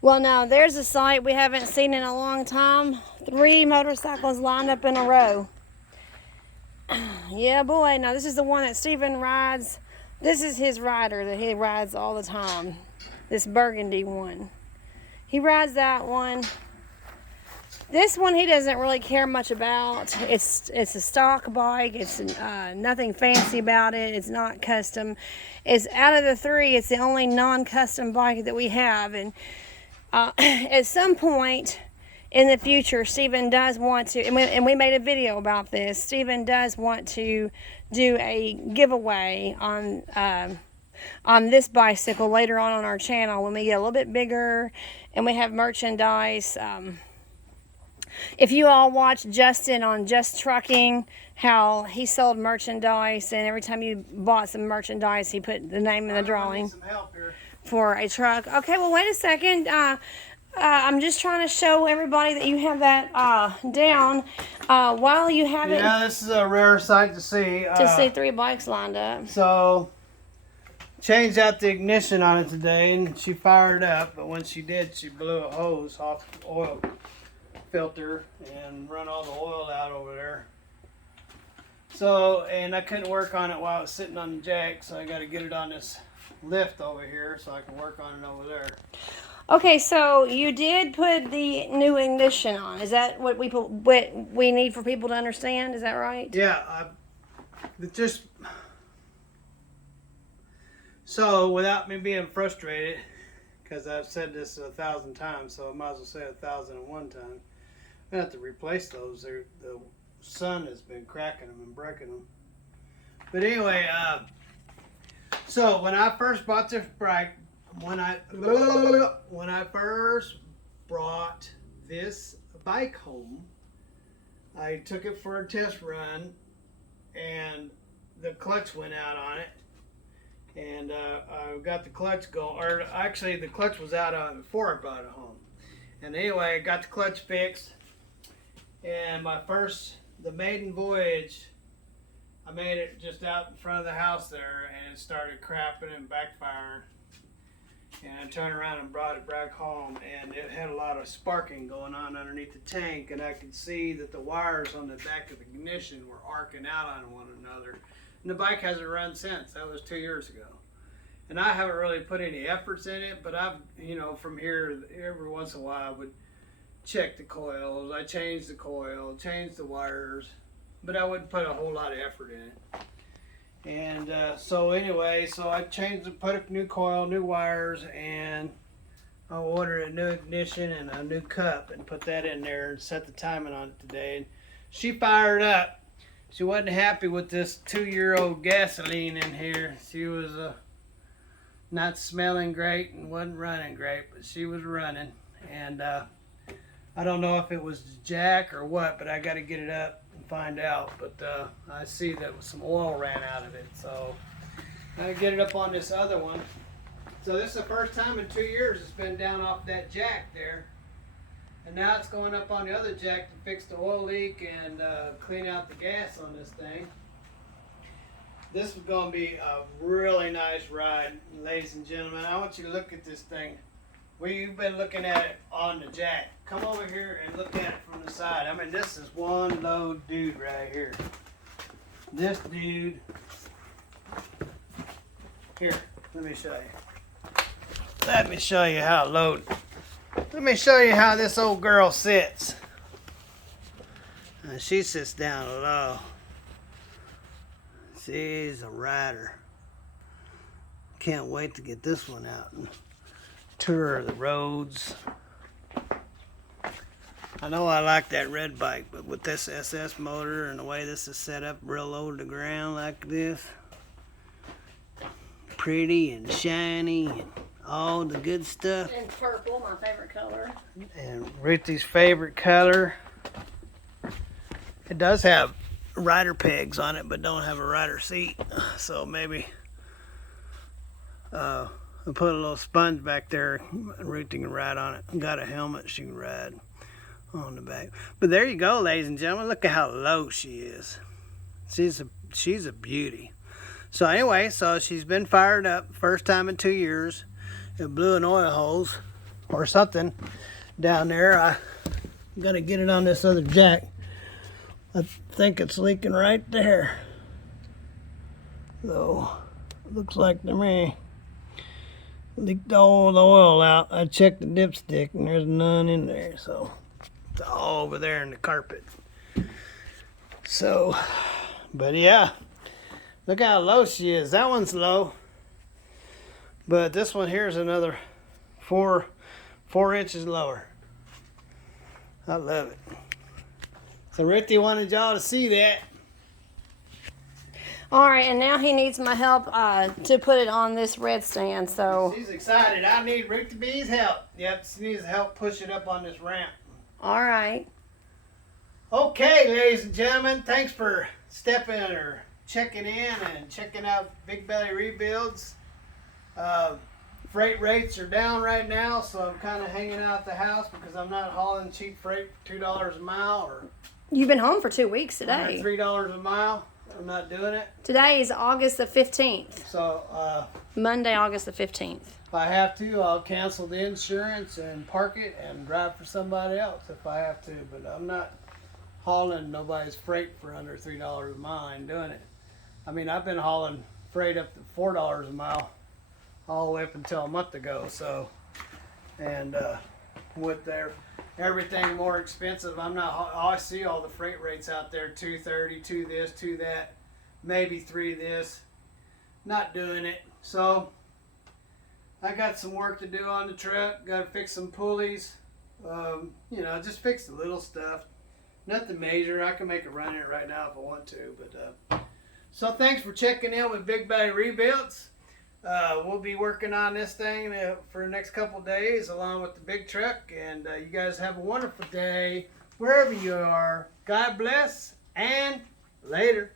Well, now there's a sight we haven't seen in a long time. 3 motorcycles lined up in a row. Yeah, boy. Now this is the one that Steven rides. This is his rider that he rides all the time. This burgundy one. He rides that one. This one he doesn't really care much about. It's a stock bike. It's nothing fancy about it. It's not custom. It's out of the 3. It's the only non-custom bike that we have. And at some point in the future, Steven does want to, and we made a video about this. Steven does want to do a giveaway on this bicycle later on our channel when we get a little bit bigger and we have merchandise. If you all watch Justin on Just Trucking, how he sold merchandise, and every time you bought some merchandise, he put the name in the drawing for a truck. Okay, well, wait a second. I'm just trying to show everybody that you have that down. While you have it... Yeah, this is a rare sight to see. To see 3 bikes lined up. So, changed out the ignition on it today, and she fired up, but when she did, she blew a hose off the oil filter and run all the oil out over there. So, and I couldn't work on it while I was sitting on the jack, so I got to get it on this lift over here so I can work on it over there. Okay, so you did put the new ignition on. Is that what we need for people to understand? Is that right? Yeah, so without me being frustrated, because I've said this 1,000 times, so I might as well say 1,001 times. I have to replace those. The sun has been cracking them and breaking them. But anyway, so when I first bought this bike, when I first brought this bike home, I took it for a test run, and the clutch went out on it, and I got the clutch going. Or actually, the clutch was out on it before I brought it home. And anyway, I got the clutch fixed. And the maiden voyage, I made it just out in front of the house there, and it started crapping and backfiring. And I turned around and brought it back home, and it had a lot of sparking going on underneath the tank, and I could see that the wires on the back of the ignition were arcing out on one another. And the bike hasn't run since. That was 2 years ago. And I haven't really put any efforts in it, but I've, from here, every once in a while, I would check the coils. I changed the coil, changed the wires, but I wouldn't put a whole lot of effort in it. And so I put a new coil, new wires, and I ordered a new ignition and a new cup and put that in there and set the timing on it today. And she fired up. She wasn't happy with this 2-year-old gasoline in here. She was not smelling great and wasn't running great, but she was running. And I don't know if it was the jack or what, but I got to get it up and find out. But I see that some oil ran out of it, so I got to get it up on this other one. So this is the first time in 2 years it's been down off that jack there. And now it's going up on the other jack to fix the oil leak and clean out the gas on this thing. This is going to be a really nice ride, ladies and gentlemen. I want you to look at this thing. We've been looking at it on the jack. Come over here and look at it from the side. I mean, this is one load dude right here. This dude. Here, let me show you. Let me show you how loaded. Let me show you how this old girl sits. She sits down low. She's a rider. Can't wait to get this one out and tour the roads. I know I like that red bike, but with this SS motor and the way this is set up real low to the ground like this, pretty and shiny and all the good stuff. And purple, my favorite color. And Ruthie's favorite color. It does have rider pegs on it, but don't have a rider seat. So maybe I put a little sponge back there. Ruthie can ride on it. Got a helmet she can ride on the back. But there you go, ladies and gentlemen. Look at how low she is. She's a beauty. So anyway, so she's been fired up. First time in 2 years. It blew an oil hose or something down there. I'm gonna get it on this other jack. I think it's leaking right there. So, looks like to me. Leaked all the oil out. I checked the dipstick and there's none in there. So, it's all over there in the carpet. So, but yeah. Look how low she is. That one's low. But this one here is another 4 inches lower. I love it. So Ruthie wanted y'all to see that. All right, and now he needs my help to put it on this red stand. So She's excited. I need Ruthie B's help. Yep, she needs help push it up on this ramp. all right. Okay, ladies and gentlemen, thanks for stepping or checking in and checking out Big Belly Rebuilds. Freight rates are down right now, so I'm kind of hanging out at the house because I'm not hauling cheap freight for $2 a mile or You've been home for 2 weeks today. $3 a mile. I'm not doing it. Today is August the 15th. So Monday, August the 15th. if I have to, I'll cancel the insurance and park it and drive for somebody else if I have to. But I'm not hauling nobody's freight for under $3 a mile. I ain't doing it. I mean, I've been hauling freight up to $4 a mile all the way up until a month ago. So, and with everything more expensive, I'm not. I see all the freight rates out there: $2.30, $2 this, $2 that, maybe $3 this. Not doing it. So I got some work to do on the truck. Got to fix some pulleys. You know, just fix the little stuff. Nothing major. I can make a run in it right now if I want to. But so thanks for checking in with Big Belly Rebuilds. We'll be working on this thing for the next couple days along with the big truck. And you guys have a wonderful day wherever you are. God bless and later.